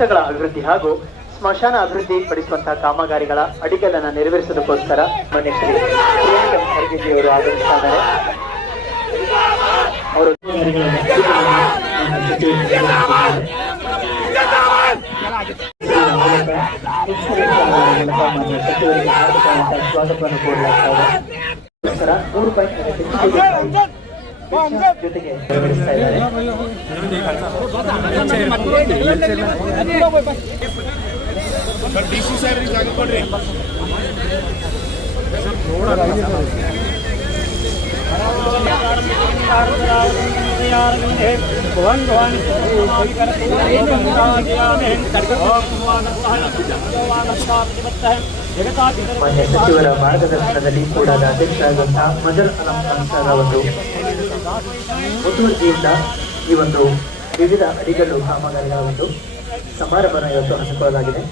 ರಸ್ತೆಗಳ ಅಭಿವೃದ್ಧಿ ಹಾಗೂ ಸ್ಮಶಾನ ಅಭಿವೃದ್ಧಿ ಪಡಿಸುವಂತಹ ಕಾಮಗಾರಿಗಳ ಅಡಿಗಲ್ಲನ್ನು ನೆರವೇರಿಸುವುದಕ್ಕೋಸ್ಕರ ಮಾನ್ಯ ಶ್ರೀ ಖರ್ಗೆಜಿಯವರು ಆಗಮಿಸ್ತಾ ಇದ್ದಾರೆ. ಅವರು ಸ್ವಾಗತವನ್ನು ಕೋರಲಾಗ್ತಾ ಇದೆ. 3 ರೂಪಾಯಿ ಜೊತೆಗೆ ನೆರವೇರಿಸ್ತಾ ಇದ್ದಾರೆ. ಮಾನ್ಯ ಸಚಿವರ ಮಾರ್ಗದರ್ಶನದಲ್ಲಿ ಕೂಡ ಅಧ್ಯಕ್ಷರಾದಂತಹ ಮಜಲ್ ಅಲಂ ಖಾನ್ ಸರ್ ಒಂದು ಮುತುವರ್ಜಿಯಿಂದ ಈ ಒಂದು ವಿವಿಧ ಅಡಿಗಲ್ಲು ಕಾಮಗಾರಿಗಳ ಒಂದು ಸಮಾರಂಭವನ್ನು ಇವತ್ತು ಹಮ್ಮಿಕೊಳ್ಳಲಾಗಿದೆ.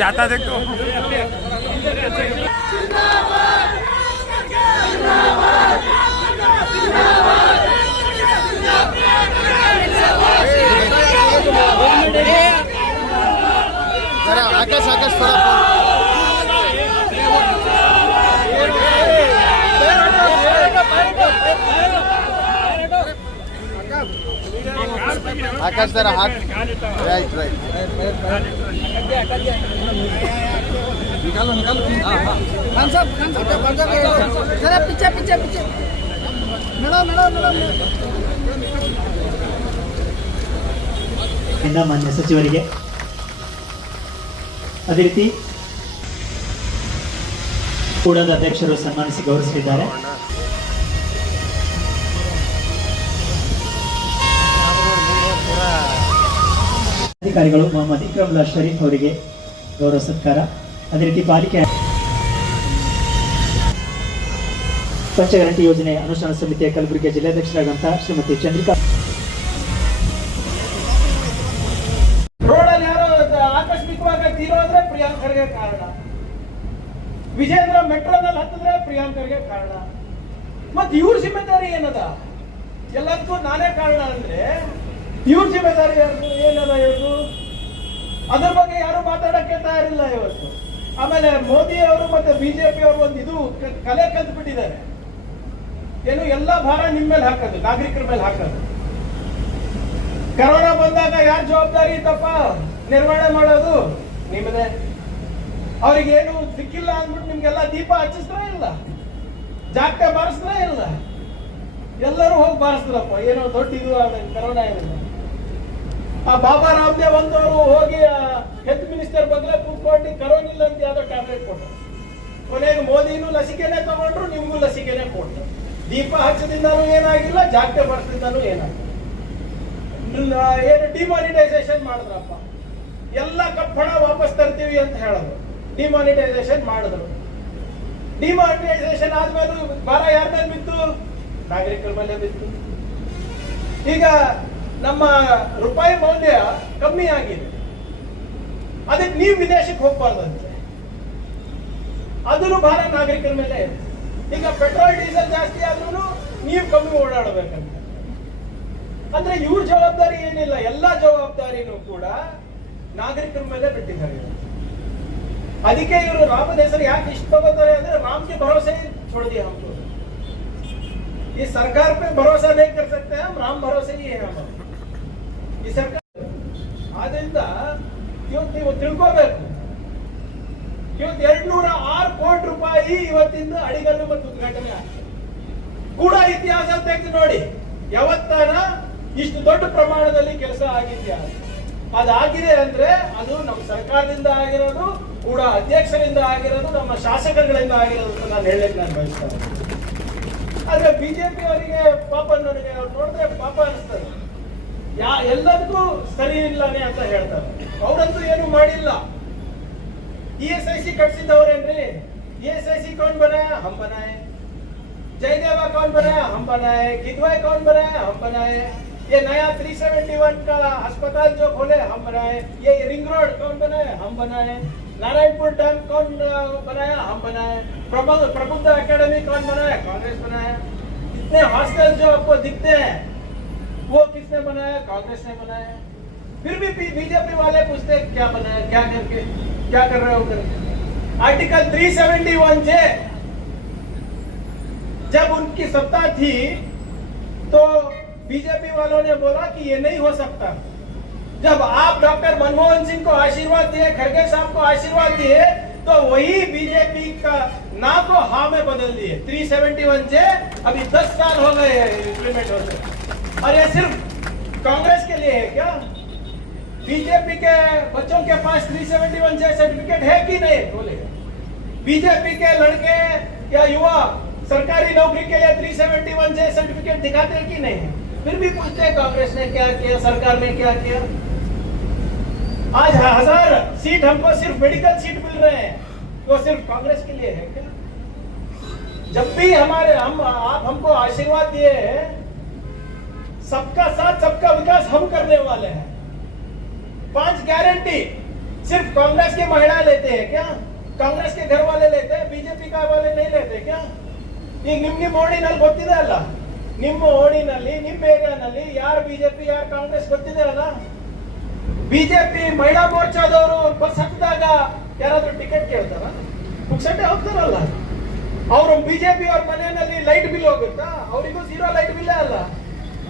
जाता देखो आकाश आकाश आकाश जरा हाथ राइट राइट निकालो निकालो खान साहब जरा पीछे पीछे पीछे मेडम मेडम मेडम ಇಂದ ಮಾನ್ಯ ಸಚಿವರಿಗೆ ಅದೇ ರೀತಿ ಕೂಡದ ಅಧ್ಯಕ್ಷರು ಸನ್ಮಾನಿಸಿ ಗೌರವಿಸಿದ್ದಾರೆ. ಅಧಿಕಾರಿಗಳು ಮೊಹಮ್ಮದ್ ಇಕ್ರಮುಲ್ಲಾ ಶರೀಫ್ ಅವರಿಗೆ ಗೌರವ ಸತ್ಕಾರ. ಅದೇ ರೀತಿ ಪಾಲಿಕೆ ಪಂಚಗ್ಯಾರಂಟಿ ಯೋಜನೆ ಅನುಷ್ಠಾನ ಸಮಿತಿಯ ಕಲಬುರಗಿ ಜಿಲ್ಲಾಧ್ಯಕ್ಷರಾದಂತಹ ಶ್ರೀಮತಿ ಚಂದ್ರಿಕಾ ರೋಡಲ್ಲಿ ಯಾರೋ ಆಕಸ್ಮಿಕವಾಗಿ ತೀರೋದ್ರೆ ಪ್ರಿಯಾಂಕ್ ಖರ್ಗೆ ಕಾರಣ, ವಿಜೇಂದ್ರ ಮೆಟ್ರೋದಲ್ಲಿ ಹತ್ತಿದ್ರೆ ಪ್ರಿಯಾಂಕ್ ಖರ್ಗೆ ಕಾರಣ. ಮತ್ ಇವ್ರ ಜಿಮ್ಮೆದಾರಿ ಏನದ? ಎಲ್ಲದಕ್ಕೂ ನಾನೇ ಕಾರಣ ಅಂದ್ರೆ ಇವ್ರ ಜಿಮ್ಮೆದಾರಿ ಏನದ ಇವತ್ತು? ಅದ್ರ ಬಗ್ಗೆ ಯಾರು ಮಾತಾಡಕ್ಕೆ ತಯಾರಿಲ್ಲ ಇವತ್ತು. ಆಮೇಲೆ ಮೋದಿ ಅವರು ಮತ್ತೆ ಬಿಜೆಪಿ ಅವರು ಒಂದು ಇದು ಕಲೆ ಕಲ್ತು ಬಿಟ್ಟಿದ್ದಾರೆ. ಏನು ಎಲ್ಲ ಭಾರ ನಿಮ್ಮ ಮೇಲೆ ಹಾಕೋದು, ನಾಗರಿಕರ ಮೇಲೆ ಹಾಕೋದು. ಕರೋನಾ ಬಂದಾಗ ಯಾರು ಜವಾಬ್ದಾರಿ ತಪ್ಪ ನಿರ್ವಹಣೆ ಮಾಡೋದು ನಿಮ್ಮದೇ. ಅವ್ರಿಗೇನು ಸಿಕ್ಕಿಲ್ಲ ಅಂದ್ಬಿಟ್ಟು ನಿಮ್ಗೆಲ್ಲ ದೀಪ ಹಚ್ಚಿಸ್ತಾರ ಇಲ್ಲ, ಜಾಗಟೆ ಬಾರಿಸ್ತಾರ ಇಲ್ಲ, ಎಲ್ಲರೂ ಹೋಗಿ ಬಾರಿಸ್ತಾರಪ್ಪ. ಏನೋ ದೊಡ್ಡ ಇದು ಕರೋನಾ ಏನಿಲ್ಲ. ಆ ಬಾಬಾ ರಾಮದೇವ್ ಅಂತವರು ಹೋಗಿ ಹೆಲ್ತ್ ಮಿನಿಸ್ಟರ್ ಬಗ್ಗೆ ಕೂತ್ಕೊಂಡು ಕರೋನಾ ಇಲ್ಲ ಅಂತ ಯಾವ್ದೋ ಟ್ಯಾಬ್ಲೆಟ್ ಕೊಟ್ಟರು. ಕೊನೆಗೆ ಮೋದಿನೂ ಲಸಿಕೆನೆ ತಗೊಂಡ್ರು, ನಿಮ್ಗೂ ಲಸಿಕೆನೆ ಕೊಟ್ಟರು. ದೀಪ ಹಚ್ಚದಿಂದನೂ ಏನಾಗಿಲ್ಲ, ಜಾಗಟೆ ಬಾರಿಸಿದಿಂದನೂ ಏನಾಗಿಲ್ಲ. ಏನು ಡಿಮಾನಿಟೈಸೇಷನ್ ಮಾಡಿದ್ರಪ್ಪ, ಎಲ್ಲ ಕಪ್ಪಣ ವಾಪಸ್ ತರ್ತೀವಿ ಅಂತ ಹೇಳಿದ್ರು. ಡಿಮಾನಿಟೈಸೇಷನ್ ಮಾಡಿದ್ರು. ಡಿಮಾನಿಟೈಸೇಷನ್ ಆದ್ಮೇಲೆ ಭಾರ ಯಾರ ಮೇಲೆ ಬಿತ್ತು? ನಾಗರಿಕರ ಮೇಲೆ ಬಿತ್ತು. ಈಗ ನಮ್ಮ ರೂಪಾಯಿ ಮೌಲ್ಯ ಕಮ್ಮಿ ಆಗಿದೆ, ಅದಕ್ಕೆ ನೀವು ವಿದೇಶಕ್ಕೆ ಹೋಗ್ಬಾರ್ದಂತೆ, ಅದನ್ನು ಭಾರ ನಾಗರಿಕರ ಮೇಲೆ ಇದೆ. ಈಗ ಪೆಟ್ರೋಲ್ ಡೀಸೆಲ್ ಜಾಸ್ತಿ ಆದ್ರೂ ನೀವು ಕಮ್ಮಿ ಓಡಾಡಬೇಕಂತ. ಅಂದ್ರೆ ಇವ್ರ ಜವಾಬ್ದಾರಿ ಏನಿಲ್ಲ, ಎಲ್ಲಾ ಜವಾಬ್ದಾರಿನೂ ಕೂಡ ನಾಗರಿಕರ ಮೇಲೆ ಬಿಟ್ಟಿದ್ದಾರೆ. ಅದಕ್ಕೆ ಇವರು ರಾಮದ ಹೆಸರು ಯಾಕೆ ಇಷ್ಟ ತಗೋತಾರೆ ಅಂದ್ರೆ राम के भरोसे छोड़ दिया हमको. ये सरकार पे भरोसा नहीं कर सकते हम, राम भरोसे ही है हम. ಈ ಸರ್ಕಾರ ಆದ್ರಿಂದ ಇವತ್ತು ನೀವು ತಿಳ್ಕೋಬೇಕು, ಇವತ್ತು 206 ಕೋಟಿ ರೂಪಾಯಿ ಇವತ್ತಿಂದ ಅಡಿಗಲ್ಲು ಮತ್ತು ಉದ್ಘಾಟನೆ ಆಗ್ತದೆ. ಕೂಡ ಇತಿಹಾಸ ತೆಗೆದು ನೋಡಿ, ಯಾವತ್ತಾನ ಇಷ್ಟು ದೊಡ್ಡ ಪ್ರಮಾಣದಲ್ಲಿ ಕೆಲಸ ಆಗಿದ್ಯಾ? ಅದಾಗಿದೆ ಅಂದ್ರೆ ಅದು ನಮ್ಮ ಸರ್ಕಾರದಿಂದ ಆಗಿರೋದು, ಕೂಡ ಅಧ್ಯಕ್ಷರಿಂದ ಆಗಿರೋದು, ನಮ್ಮ ಶಾಸಕರುಗಳಿಂದ ಆಗಿರೋದು ಅಂತ ನಾನು ಹೇಳಲಿಕ್ಕೆ ನಾನು ಬಯಸ್ತೇನೆ. ಆದ್ರೆ ಬಿಜೆಪಿ ಅವರಿಗೆ ಪಾಪ, ನನಗೆ ಅವ್ರು ನೋಡಿದ್ರೆ ಪಾಪ ಅನಿಸ್ತದೆ. ಎಲ್ಲದಕ್ಕೂ ಸರಿ ಇಲ್ಲನೇ ಅಂತ ಹೇಳ್ತಾರೆ. ಅವರಂತೂ ಏನು ಮಾಡಿಲ್ಲ. ESIC ಕಟ್ಸಿದ್ದವ್ರೇನ್ರಿ? ESIC कौन बनाया? हम बनाए। जयदेवा कौन बनाया? हम बनाए। किदवाई कौन बनाया? हम बनाए। ये नया 371 का अस्पताल जो खोले हम बनाए। ये रिंग रोड कौन बनाया? हम बनाए। नारायणपुर डैम कौन बनाया? हम बनाए। प्रबुद्ध एकेडमी कौन बनाया? कांग्रेस बनाया। इतने हॉस्टल जो आपको दिखते हैं वो किसने बनाया? कांग्रेस ने बनाया। फिर भी बीजेपी वाले पूछते क्या बनाया, क्या करके, क्या कर रहे हो करके। आर्टिकल 371 जब उनकी सत्ता थी तो बीजेपी वालों ने बोला कि ये नहीं हो सकता। जब आप डॉक्टर मनमोहन सिंह को आशीर्वाद दिए, खड़गे साहब को आशीर्वाद दिए, तो वही बीजेपी का ना को हाँ में बदल दिए। 371 अभी 10 साल हो गए इंप्लीमेंट होते। और ये सिर्फ कांग्रेस के लिए है क्या? बीजेपी के बच्चों के पास 371 सर्टिफिकेट है कि नहीं? बोले बीजेपी के लड़के या युवा सरकारी नौकरी के लिए 371 सर्टिफिकेट दिखाते हैं कि नहीं? फिर भी पूछते हैं कांग्रेस ने क्या किया, सरकार ने क्या किया। आज 1000 सीट हमको सिर्फ मेडिकल सीट मिल रहे हैं, वो सिर्फ कांग्रेस के लिए है क्या? जब भी आप हमको आशीर्वाद दिए हैं, सबका साथ सबका विकास हम करने वाले हैं। 5 गारंटी सिर्फ कांग्रेस की महिला लेते हैं क्या? कांग्रेस के घर वाले लेते हैं, बीजेपी का वाले नहीं लेते क्या? ಈಗ ನಿಮ್ಮ ಓಣಿನಲ್ಲಿ ಗೊತ್ತಿದೆ ಅಲ್ಲ, ನಿಮ್ಮ ಓಣಿನಲ್ಲಿ ನಿಮ್ಮ ಏರಿಯಾನಲ್ಲಿ ಯಾರು ಬಿಜೆಪಿ ಯಾರು ಕಾಂಗ್ರೆಸ್ ಗೊತ್ತಿದೆ ಅಲ್ಲ. ಬಿಜೆಪಿ ಮಹಿಳಾ ಮೋರ್ಚಾದವರು ಬಸ್ ಹತ್ತಿದಾಗ ಯಾರಾದ್ರೂ ಟಿಕೆಟ್ ಕೇಳ್ತಾರ? ಪುಕ್ಸಟ್ಟೆ ಹೋಗ್ತಾರಲ್ಲ. ಅವರು ಬಿಜೆಪಿ ಅವ್ರ ಮನೆಯಲ್ಲಿ ಲೈಟ್ ಬಿಲ್ ಹೋಗುತ್ತಾ? ಅವರಿಗೂ 0 ಲೈಟ್ ಬಿಲ್ ಅಲ್ಲ.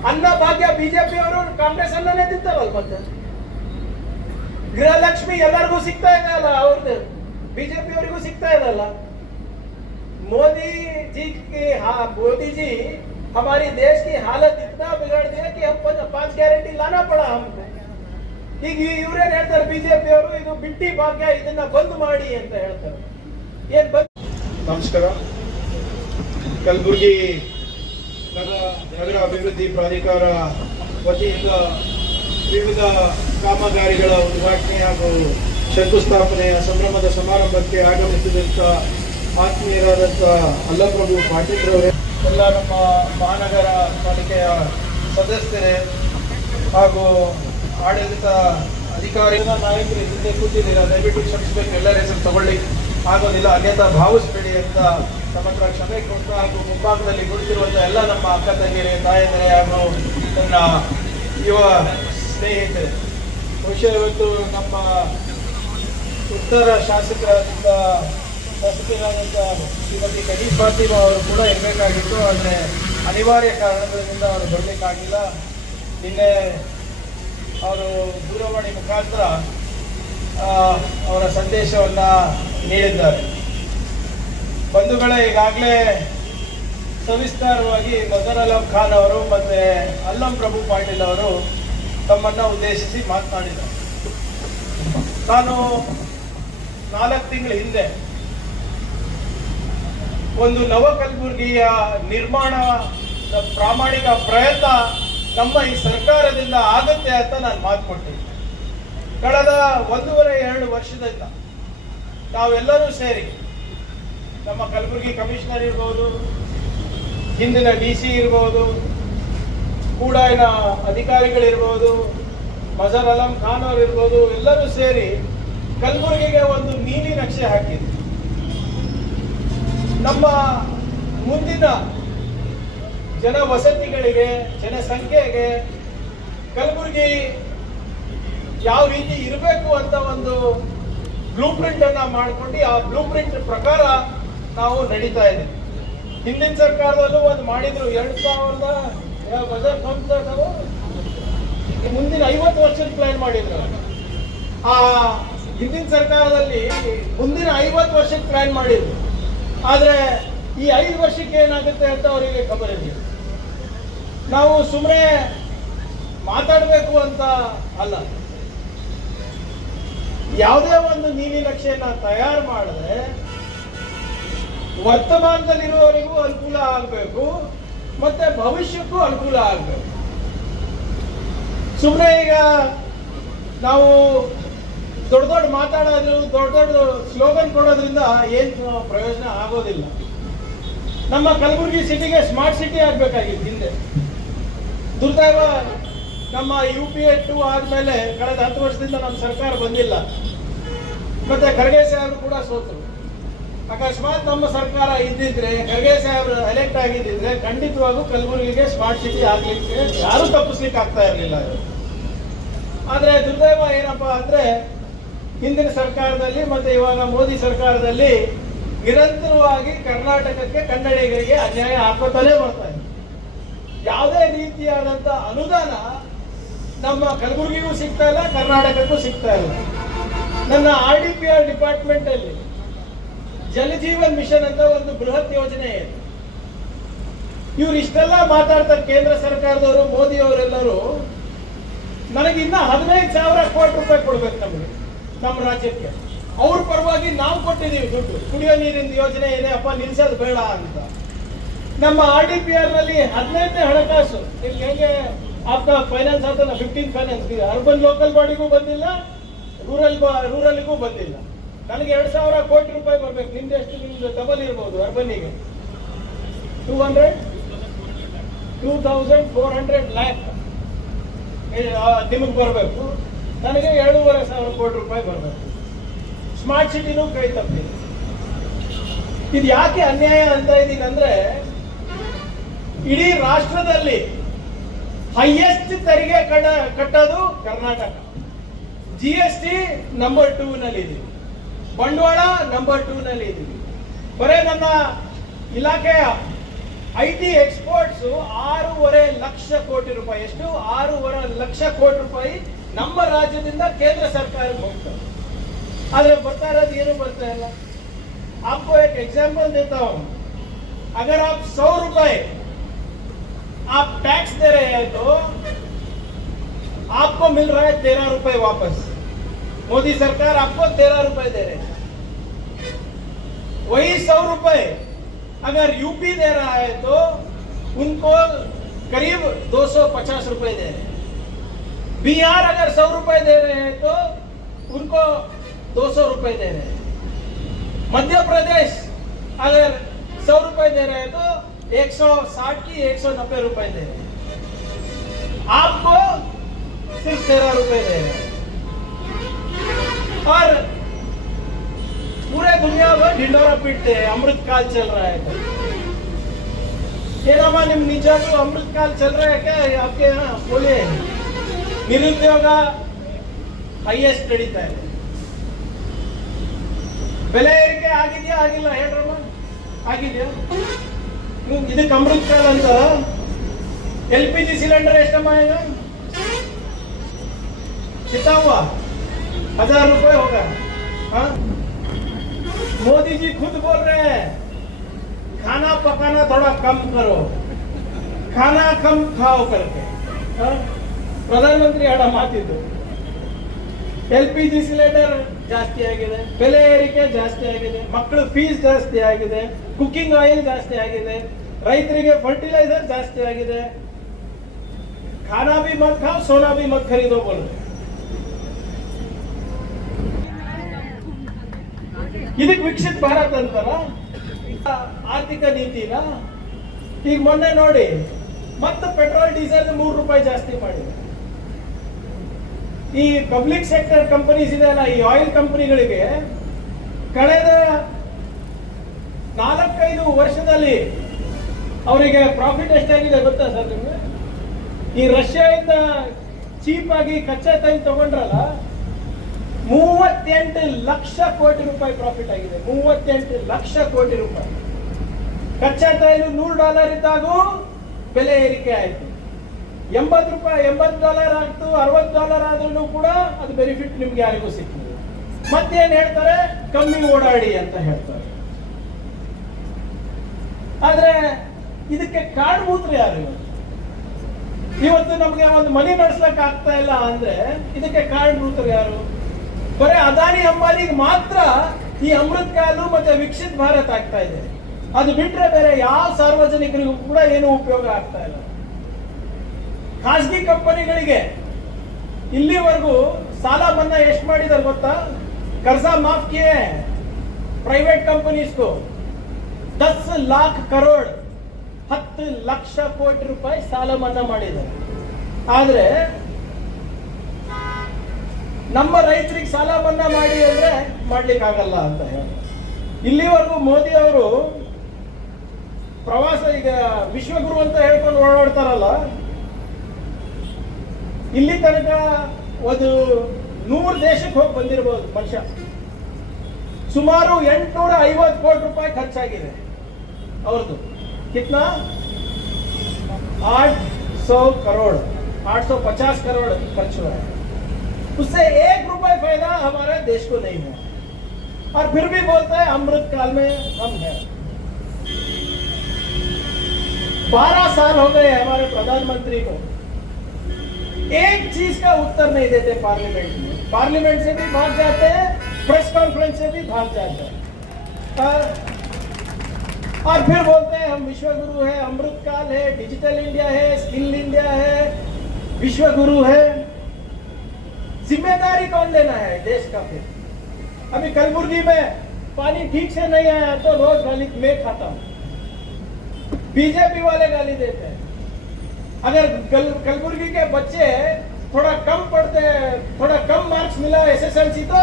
ಅನ್ನ ಭಾಗ್ಯ ಬಿಜೆಪಿ ಅವರು ಕಾಂಗ್ರೆಸ್ ಅನ್ನನೇ ತಿಂತಾರಲ್ಲ. ಮತ್ತೆ ಗೃಹಲಕ್ಷ್ಮಿ ಎಲ್ಲರಿಗೂ ಸಿಗ್ತಾ ಇದೆ ಅಲ್ಲ, ಅವ್ರದ್ದು बीजेपी ಅವರಿಗೂ ಸಿಗ್ತಾ ಇದಲ್ಲ. मोदी जी हमारी देश की हालत इतना बिगड़ दिया कि हम 5 गारंटी लाना पड़ा हमको. ಈಗ ಇವರೇನ್ ಹೇಳ್ತಾರೆ ಬಿಜೆಪಿ ಅವರು, ಇದು ಬಿಟ್ಟಿ ಭಾಗ್ಯ, ಇದನ್ನ ಬಂದ್ ಮಾಡಿ ಅಂತ ಹೇಳ್ತಾರೆ. ಏನ್ ಬಂದ್? ನಮಸ್ಕಾರ. ಕಲಬುರಗಿ ನಗರ ಅಭಿವೃದ್ಧಿ ಪ್ರಾಧಿಕಾರ ವತಿಯಿಂದ ವಿವಿಧ ಕಾಮಗಾರಿಗಳ ಉದ್ಘಾಟನೆ ಹಾಗೂ ಶಂಕುಸ್ಥಾಪನೆಯ ಸಂಭ್ರಮದ ಸಮಾರಂಭಕ್ಕೆ ಆಗಮಿಸಿದಂಥ ಆತ್ಮೀಯರಾದಂಥ ಅಲ್ಲಪ್ರಭು ಪಾಟೀಲ್ರವರೇ, ಎಲ್ಲ ನಮ್ಮ ಮಹಾನಗರ ಪಾಲಿಕೆಯ ಸದಸ್ಯರೇ ಹಾಗೂ ಆಡಳಿತ ಅಧಿಕಾರಿಗಳ ನಾಯಕರು ಹಿಂದೆ ಕೂತಿದ್ದೀರಾ, ದಯವಿಟ್ಟು ಕ್ಷಮಿಸಬೇಕು. ಎಲ್ಲರ ಹೆಸರು ತಗೊಳ್ಳಿ ಆಗೋದಿಲ್ಲ, ಅನ್ಯತಾ ಭಾವಿಸಬೇಡಿ ಅಂತ ಸಮಗ್ರ ಕ್ಷಮೆ ಕೊಟ್ಟು, ಹಾಗೂ ಮುಂಭಾಗದಲ್ಲಿ ಕುಳಿತಿರುವಂಥ ಎಲ್ಲ ನಮ್ಮ ಅಕ್ಕ ತಂಗಿಯರೇ, ತಾಯಂದಿರೇ ಹಾಗೂ ನನ್ನ ಯುವ ಸ್ನೇಹಿತರೆ, ಬಹುಶಃ ಇವತ್ತು ನಮ್ಮ ಉತ್ತರ ಶಾಸಕರಾದಂಥ ಶ್ರೀಮತಿ ಖಲೀಲ್ ಫಾತಿಮಾ ಅವರು ಕೂಡ ಇರಬೇಕಾಗಿತ್ತು. ಆದರೆ ಅನಿವಾರ್ಯ ಕಾರಣಗಳಿಂದ ಅವರು ಬರಲಿಕ್ಕಾಗಿಲ್ಲ. ನಿನ್ನೆ ಅವರು ದೂರವಾಣಿ ಮುಖಾಂತರ ಅವರ ಸಂದೇಶವನ್ನು ನೀಡಿದ್ದಾರೆ. ಬಂಧುಗಳೇ, ಈಗಾಗಲೇ ಸವಿಸ್ತಾರವಾಗಿ ಮಜರ್ ಅಲಂ ಖಾನ್ ಅವರು ಮತ್ತು ಅಲ್ಲಂ ಪ್ರಭು ಪಾಟೀಲ್ ಅವರು ತಮ್ಮನ್ನು ಉದ್ದೇಶಿಸಿ ಮಾತನಾಡಿದರು. ನಾನು 4 ತಿಂಗಳ ಹಿಂದೆ ಒಂದು ನವ ಕಲಬುರಗಿಯ ನಿರ್ಮಾಣ ಪ್ರಾಮಾಣಿಕ ಪ್ರಯತ್ನ ನಮ್ಮ ಈ ಸರ್ಕಾರದಿಂದ ಆಗುತ್ತೆ ಅಂತ ನಾನು ಮಾತು ಕೊಟ್ಟಿದ್ದೆ. ಕಳೆದ 1.5-2 ವರ್ಷದಿಂದ ನಾವೆಲ್ಲರೂ ಸೇರಿ, ನಮ್ಮ ಕಲಬುರಗಿ ಕಮಿಷನರ್ ಇರ್ಬೋದು, ಹಿಂದಿನ DC ಇರ್ಬೋದು, ಕೂಡಾಯಿನ ಅಧಿಕಾರಿಗಳಿರ್ಬೋದು, ಮಜರ್ ಅಲಂ ಖಾನ್ ಅವರು ಇರ್ಬೋದು, ಎಲ್ಲರೂ ಸೇರಿ ಕಲಬುರಗಿಗೆ ಒಂದು ನೀಲಿ ನಕ್ಷೆ ಹಾಕಿದ್ರು. ನಮ್ಮ ಮುಂದಿನ ಜನವಸತಿಗಳಿಗೆ, ಜನಸಂಖ್ಯೆಗೆ ಕಲಬುರಗಿ ಯಾವ ರೀತಿ ಇರಬೇಕು ಅಂತ ಒಂದು ಬ್ಲೂ ಪ್ರಿಂಟ್ ಅನ್ನ ಮಾಡ್ಕೊಂಡು, ಆ ಬ್ಲೂ ಪ್ರಿಂಟ್ ಪ್ರಕಾರ ನಾವು ನಡೀತಾ ಇದ್ದೀವಿ. ಹಿಂದಿನ ಸರ್ಕಾರದಲ್ಲೂ ಒಂದು ಮಾಡಿದ್ರು. 2000 ಮುಂದಿನ 50 ವರ್ಷದ ಪ್ಲಾನ್ ಮಾಡಿದ್ರು. ಆ ಹಿಂದಿನ ಸರ್ಕಾರದಲ್ಲಿ ಮುಂದಿನ 50 ವರ್ಷದ ಪ್ಲಾನ್ ಮಾಡಿದ್ರು. ಆದ್ರೆ ಈ 5 ವರ್ಷಕ್ಕೆ ಏನಾಗುತ್ತೆ ಅಂತ ಅವರಿಗೆ ಖಬರ್ ಇದೆ. ನಾವು ಸುಮ್ಮನೆ ಮಾತಾಡಬೇಕು ಅಂತ ಅಲ್ಲ, ಯಾವುದೇ ಒಂದು ನೀಲಿ ನಕ್ಷೆಯನ್ನ ತಯಾರು ಮಾಡಿದ್ರೆ ವರ್ತಮಾನದಲ್ಲಿರುವವರಿಗೂ ಅನುಕೂಲ ಆಗಬೇಕು, ಮತ್ತೆ ಭವಿಷ್ಯಕ್ಕೂ ಅನುಕೂಲ ಆಗಬೇಕು. ಸುಮ್ಮನೆ ಈಗ ನಾವು ದೊಡ್ಡ ದೊಡ್ಡ ಮಾತಾಡೋದು, ದೊಡ್ಡ ದೊಡ್ಡ ಸ್ಲೋಗನ್ ಕೊಡೋದ್ರಿಂದ ಏನು ಪ್ರಯೋಜನ ಆಗೋದಿಲ್ಲ. ನಮ್ಮ ಕಲಬುರಗಿ ಸಿಟಿಗೆ ಸ್ಮಾರ್ಟ್ ಸಿಟಿ ಆಗಬೇಕಾಗಿತ್ತು ಹಿಂದೆ. ದುರ್ದೈವ ನಮ್ಮ UPA 2 ಆದ್ಮೇಲೆ ಕಳೆದ 10 ವರ್ಷದಿಂದ ನಮ್ಮ ಸರ್ಕಾರ ಬಂದಿಲ್ಲ, ಮತ್ತೆ ಖರ್ಗೆ ಸಾಹೇಬರು ಕೂಡ ಸೋತರು. ಅಕಸ್ಮಾತ್ ನಮ್ಮ ಸರ್ಕಾರ ಇದ್ದಿದ್ರೆ, ಖರ್ಗೆ ಸಾಹೇಬರು ಎಲೆಕ್ಟ್ ಆಗಿದ್ದಿದ್ರೆ ಖಂಡಿತವಾಗೂ ಕಲಬುರಗಿಗೆ ಸ್ಮಾರ್ಟ್ ಸಿಟಿ ಆಗ್ಲಿಕ್ಕೆ ಯಾರು ತಪ್ಪಿಸ್ಲಿಕ್ಕೆ ಆಗ್ತಾ ಇರಲಿಲ್ಲ. ಆದ್ರೆ ದುರ್ದೈವ ಏನಪ್ಪಾ ಅಂದ್ರೆ ಹಿಂದಿನ ಸರ್ಕಾರದಲ್ಲಿ ಮತ್ತೆ ಇವಾಗ ಮೋದಿ ಸರ್ಕಾರದಲ್ಲಿ ನಿರಂತರವಾಗಿ ಕರ್ನಾಟಕಕ್ಕೆ, ಕನ್ನಡಿಗರಿಗೆ ಅನ್ಯಾಯ ಹಾಕೋತಾನೆ ಬರ್ತಾ ಇದೆ. ಯಾವುದೇ ರೀತಿಯಾದಂತ ಅನುದಾನ ನಮ್ಮ ಕಲಬುರಗಿಗೂ ಸಿಗ್ತಾ ಇಲ್ಲ, ಕರ್ನಾಟಕಕ್ಕೂ ಸಿಗ್ತಾ ಇಲ್ಲ. ನನ್ನ RDPR ಡಿಪಾರ್ಟ್ಮೆಂಟ್ ಅಲ್ಲಿ ಜಲಜೀವನ್ ಮಿಷನ್ ಅಂತ ಒಂದು ಬೃಹತ್ ಯೋಜನೆ ಇದೆ. ಇವ್ರು ಇಷ್ಟೆಲ್ಲ ಮಾತಾಡ್ತಾರೆ ಕೇಂದ್ರ ಸರ್ಕಾರದವರು, ಮೋದಿ ಅವರೆಲ್ಲರೂ. ನನಗಿನ್ನ 15,000 ಕೋಟಿ ರೂಪಾಯಿ ಕೊಡ್ಬೇಕು ನಮಗೆ, ನಮ್ಮ ರಾಜ್ಯಕ್ಕೆ. ಅವ್ರ ಪರವಾಗಿ ನಾವು ಕೊಟ್ಟಿದ್ದೀವಿ ದುಡ್ಡು. ಕುಡಿಯೋ ನೀರಿನ ಯೋಜನೆ ಇದೆ ಅಪ್ಪ, ನಿಲ್ಸೋದು ಬೇಡ ಅಂತ. ನಮ್ಮ RDPR ನಲ್ಲಿ 15ನೇ ಹಣಕಾಸು ಇಲ್ಲಿ ಹೇಗೆ आपका ಫೈನಾನ್ಸ್ ಆತಲ್ಲ, 15 ಫೈನಾನ್ಸ್ ಅರ್ಬನ್ ಲೋಕಲ್ ಬಾಡಿಗೂ ಬಂದಿಲ್ಲ, ರೂರಲ್ಗೂ ಬಂದಿಲ್ಲ. ನನಗೆ 2,000 ಕೋಟಿ ರೂಪಾಯಿ ಬರ್ಬೇಕು. ನಿಮ್ದು ಎಷ್ಟು? ನಿಮ್ದು ಡಬಲ್ ಇರ್ಬೋದು. ಅರ್ಬನ್ನಿಗೆ 2,400 ಲ್ಯಾಕ್ ನಿಮಗೆ ಬರಬೇಕು. ನನಗೆ 7,500 ಕೋಟಿ ರೂಪಾಯಿ ಬರಬೇಕು. ಸ್ಮಾರ್ಟ್ ಸಿಟಿನೂ ಕೈ ತಪ್ಪಿದೆ. ಇದು ಯಾಕೆ ಅನ್ಯಾಯ ಅಂತ ಇದ್ದೀನಿ ಅಂದ್ರೆ, ಇಡೀ ರಾಷ್ಟ್ರದಲ್ಲಿ ಹೈಯೆಸ್ಟ್ ತೆರಿಗೆ ಕಟ್ಟೋದು ಕರ್ನಾಟಕ. GST ನಂಬರ್ 2 ನಲ್ಲಿ ಇದೀವಿ, ಬಂಡವಾಳ ನಂಬರ್ 2 ನಲ್ಲಿ ಇದೀವಿ. ಬರೇ ನನ್ನ ಇಲಾಖೆಯ IT ಎಕ್ಸ್ಪೋರ್ಟ್ಸ್ 6.5 ಲಕ್ಷ ಕೋಟಿ ರೂಪಾಯಿ. ಎಷ್ಟು? 6.5 ಲಕ್ಷ ಕೋಟಿ ರೂಪಾಯಿ ನಮ್ಮ ರಾಜ್ಯದಿಂದ ಕೇಂದ್ರ ಸರ್ಕಾರಕ್ಕೆ ಹೋಗ್ತದೆ. ಆದ್ರೆ ಬರ್ತಾ ಇರೋದು ಏನು ಬರ್ತಾ ಇಲ್ಲ. आपको एक एग्जाम्पल देता हूं. अगर आप 100 रुपए आप टैक्स दे रहे हैं तो आपको मिल रहा है 13 रुपए वापस. मोदी सरकार आपको 13 रुपए दे रहे हैं. वही 100 रुपए अगर यूपी दे रहा है तो उनको करीब 250 रुपए दे रहे हैं. बिहार अगर 100 रुपए दे रहे हैं तो उनको 200 रुपए दे रहे हैं. मध्य प्रदेश अगर 100 रुपए दे रहे हैं तो 160 की 190 रुपए दे रहे हैं. आपको सिर्फ 13 रुपए दे रहे हैं. और पूरे दुनिया में ढिंडोरा पीटते हैं अमृत काल चल रहा है. तो ಏನಮ್ಮ ನಿಮ್ ನಿಜಕ್ಕೂ ಅಮೃತ ಕಾಲ್ ಚಲ್ रहा है क्या आपके यहाँ? बोले ನಿರುದ್ಯೋಗ ಹೈಯೆಸ್ಟ್ ನಡೀತಾ ಇದೆ. ಬೆಲೆ ಏರಿಕೆ ಆಗಿದೆಯಾ ಆಗಿಲ್ಲ ಹೇಳ್ರಮ್ಮ? ಆಗಿದೆಯಾ? ಇದಕ್ಕೆ ಅಮೃತ ಕಾಲ್ ಅಂತ. LPG सिलेंडर एस्टम आएगा? कितना हुआ? 1000 रुपए होगा. हाँ, मोदी जी खुद बोल रहे हैं खाना पकाना थोड़ा कम करो, खाना कम खाओ करके. हाँ? ಪ್ರಧಾನಮಂತ್ರಿ ಹಣ ಮಾತಿದ್ದು. LPG ಸಿಲಿಂಡರ್ ಜಾಸ್ತಿ ಆಗಿದೆ, ಬೆಲೆ ಏರಿಕೆ ಜಾಸ್ತಿ ಆಗಿದೆ, ಮಕ್ಕಳ ಫೀಸ್ ಜಾಸ್ತಿ ಆಗಿದೆ, ಕುಕಿಂಗ್ ಆಯಿಲ್ ಜಾಸ್ತಿ ಆಗಿದೆ, ರೈತರಿಗೆ ಫರ್ಟಿಲೈಸರ್ ಜಾಸ್ತಿ ಆಗಿದೆ. ಖಾನಾ ಭಿ ಮತ್ ಖಾओ, ಸೋನಾ ಭಿ ಮತ್ ಖರೀದೋ ಬೋಲ್. ಇದಕ್ಕೆ ವಿಕಸಿತ ಭಾರತ ಅಂತಾರ ಆರ್ಥಿಕ ನೀತಿನ. ಈಗ ಮೊನ್ನೆ ನೋಡಿ ಮತ್ತೆ ಪೆಟ್ರೋಲ್ ಡೀಸೆಲ್ 3 ರೂಪಾಯಿ ಜಾಸ್ತಿ ಮಾಡಿದೆ. ಈ ಪಬ್ಲಿಕ್ ಸೆಕ್ಟರ್ ಕಂಪನೀಸ್ ಇದೆಯಲ್ಲ, ಈ ಆಯಿಲ್ ಕಂಪನಿಗಳಿಗೆ ಕಳೆದ 4-5 ವರ್ಷದಲ್ಲಿ ಅವರಿಗೆ ಪ್ರಾಫಿಟ್ ಎಷ್ಟಾಗಿದೆ ಗೊತ್ತಾ ಸರ್ ನಿಮ್ಗೆ? ಈ ರಷ್ಯಾದಿಂದ ಚೀಪ್ ಆಗಿ ಕಚ್ಚಾ ತೈಲ ತಗೊಂಡ್ರಲ್ಲ, 38 ಲಕ್ಷ ಕೋಟಿ ರೂಪಾಯಿ ಪ್ರಾಫಿಟ್ ಆಗಿದೆ. 38 ಲಕ್ಷ ಕೋಟಿ ರೂಪಾಯಿ. ಕಚ್ಚಾ ತೈಲ $100 ಇದ್ದಾಗೂ ಬೆಲೆ ಏರಿಕೆ ಆಯ್ತು. $80 ಆಗ್ತು, $60 ಆದ್ರೂ ಕೂಡ ಅದು ಬೆನಿಫಿಟ್ ನಿಮ್ಗೆ ಯಾರಿಗೂ ಸಿಗ್ತದೆ. ಮತ್ತೇನ್ ಹೇಳ್ತಾರೆ? ಕಮ್ಮಿ ಓಡಾಡಿ ಅಂತ ಹೇಳ್ತಾರೆ. ಆದ್ರೆ ಇದಕ್ಕೆ ಕಾರಣಭೂತರು ಯಾರು? ಇವತ್ತು ನಮ್ಗೆ ಒಂದು ಮನೆ ನಡೆಸ್ಲಕ್ ಆಗ್ತಾ ಇಲ್ಲ ಅಂದ್ರೆ ಇದಕ್ಕೆ ಕಾರಣಭೂತರು ಯಾರು? ಬರೀ ಅದಾನಿ ಅಂಬಾನಿಗೆ ಮಾತ್ರ ಈ ಅಮೃತ್ ಕಾಲು ಮತ್ತೆ ವಿಕಸಿತ್ ಭಾರತ್ ಆಗ್ತಾ ಇದೆ. ಅದು ಬಿಟ್ರೆ ಬೇರೆ ಯಾವ ಸಾರ್ವಜನಿಕರಿಗೂ ಕೂಡ ಏನು ಉಪಯೋಗ ಆಗ್ತಾ ಇಲ್ಲ. ಖಾಸಗಿ ಕಂಪನಿಗಳಿಗೆ ಇಲ್ಲಿವರೆಗೂ ಸಾಲ ಮನ್ನಾ ಎಷ್ಟು ಮಾಡಿದಾರೆ ಗೊತ್ತಾ? कर्जा माफ किए हैं प्राइवेट कंपनीज को 10 लाख करोड़ 10 ಲಕ್ಷ ಕೋಟಿ ರೂಪಾಯಿ ಸಾಲ ಮನ್ನಾ ಮಾಡಿದ್ದಾರೆ. ಆದ್ರೆ ನಮ್ಮ ರೈತರಿಗೆ ಸಾಲ ಮನ್ನಾ ಮಾಡಿ ಅಂದ್ರೆ ಮಾಡ್ಲಿಕ್ಕೆ ಆಗಲ್ಲ ಅಂತ ಹೇಳಿ ಇಲ್ಲಿವರೆಗೂ ಮೋದಿ ಅವರು ಪ್ರವಾಸ ಈಗ ವಿಶ್ವಗುರು ಅಂತ ಹೇಳ್ಕೊಂಡು ಓಡಾಡ್ತಾರಲ್ಲ, ಇಲ್ಲಿ ತನಕ ಒಂದು 100 ದೇಶಕ್ಕೆ ಹೋಗಿ ಬಂದಿರಬಹುದು ಮನುಷ್ಯ. ಸುಮಾರು 850 ಕೋಟಿ ರೂಪಾಯಿ ಖರ್ಚಾಗಿದೆ ಅವ್ರದ್ದು. कितना 800 करोड़ 850 करोड़ खर्च हुआ है. उससे 1 रुपए फायदा हमारे देश को नहीं है और फिर भी बोलते हैं अमृत काल में हम हैं. 12 साल हो गए हमारे प्रधानमंत्री को एक चीज का उत्तर नहीं देते. पार्लियामेंट से भी भाग जाते हैं, प्रेस कॉन्फ्रेंस से भी भाग जाते हैं और फिर बोलते हैं हम विश्व गुरु है, अमृत काल है, डिजिटल इंडिया है, स्किल इंडिया है, विश्व गुरु है. जिम्मेदारी कौन लेना है देश का? फिर अभी कलबुर्गी में पानी ठीक से नहीं आया तो रोज गाली मैं खाता हूं. बीजेपी वाले गाली देते हैं. अगर कलबुर्गी के बच्चे थोड़ा कम पढ़ते, थोड़ा कम मार्क्स मिला एसएसएलसी तो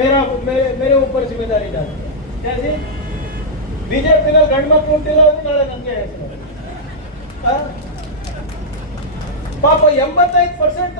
मेरे ऊपर जिम्मेदारी डालते हैं. कैसे बीजेपी गंड मक्ಳು ಹುಟ್ಟಿಲ್ಲ ನಾಳೆ ನನಗೆ ಹೆಸರು. ಪಾಪ 85%